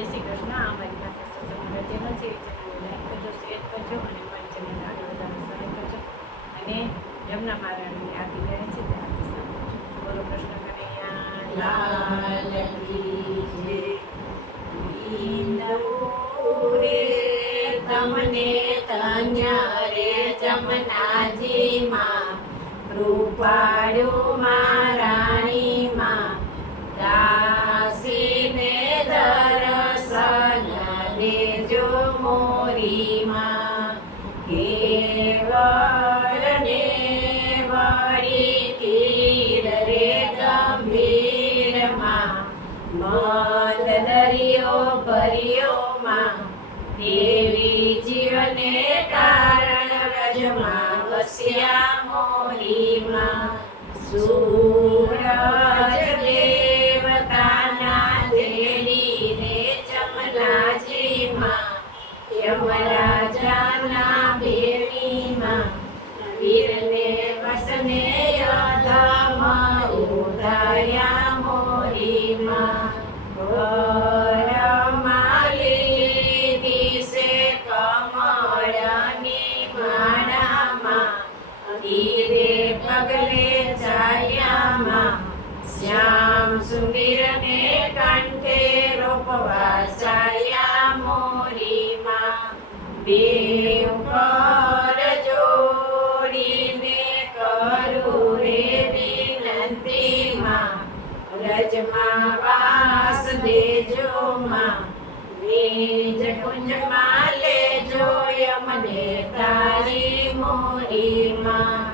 જય શ્રી કૃષ્ણ. મારી પાસે સત્સંગ ચેનલ છે ચેનલને લાઈક કરજો શેર કરજો અને મારી ચેનલને આગળ વધારે સહાય કરજો. અને જમના મહારાજની આરતી કરે છે તે આરતી સાંભળજો. બોલો કૃષ્ણ કનૈયા. લાલ તમને ધન્ય રે જમનાજી કૃપાળુ મારાણી દેવી જીવને કારણ રજમાં વસ્યા મોરીમાં સૂરજ યમરાજાના બેડીમાં વીરને વસને યધમાં ઉધાર્યા મોરીમાં. પગલે છાયામાં શ્યામ સુંદરને કંઠે રોપવા દેવ પર જોડીને કરું રે વિનંતીમાં રજમાં વાસ દેજો માં નિજ કુંજમાં લેજો યમને તારી મોરીમાં.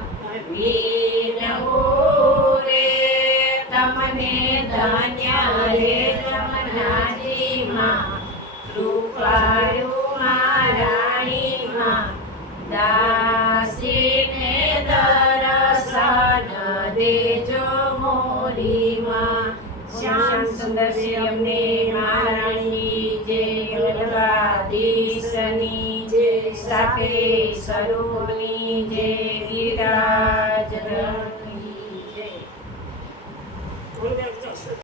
વિનવું રે તમને ધન્યા રે જમનાજીમાં, કૃપાળુ મારાણીમાં દેજો મોરીમાં શ્યામ સુંદર શ્યામને મહારાણી જય વલ્લભાધીશની જય સાથે સરોની જય ગિરાજ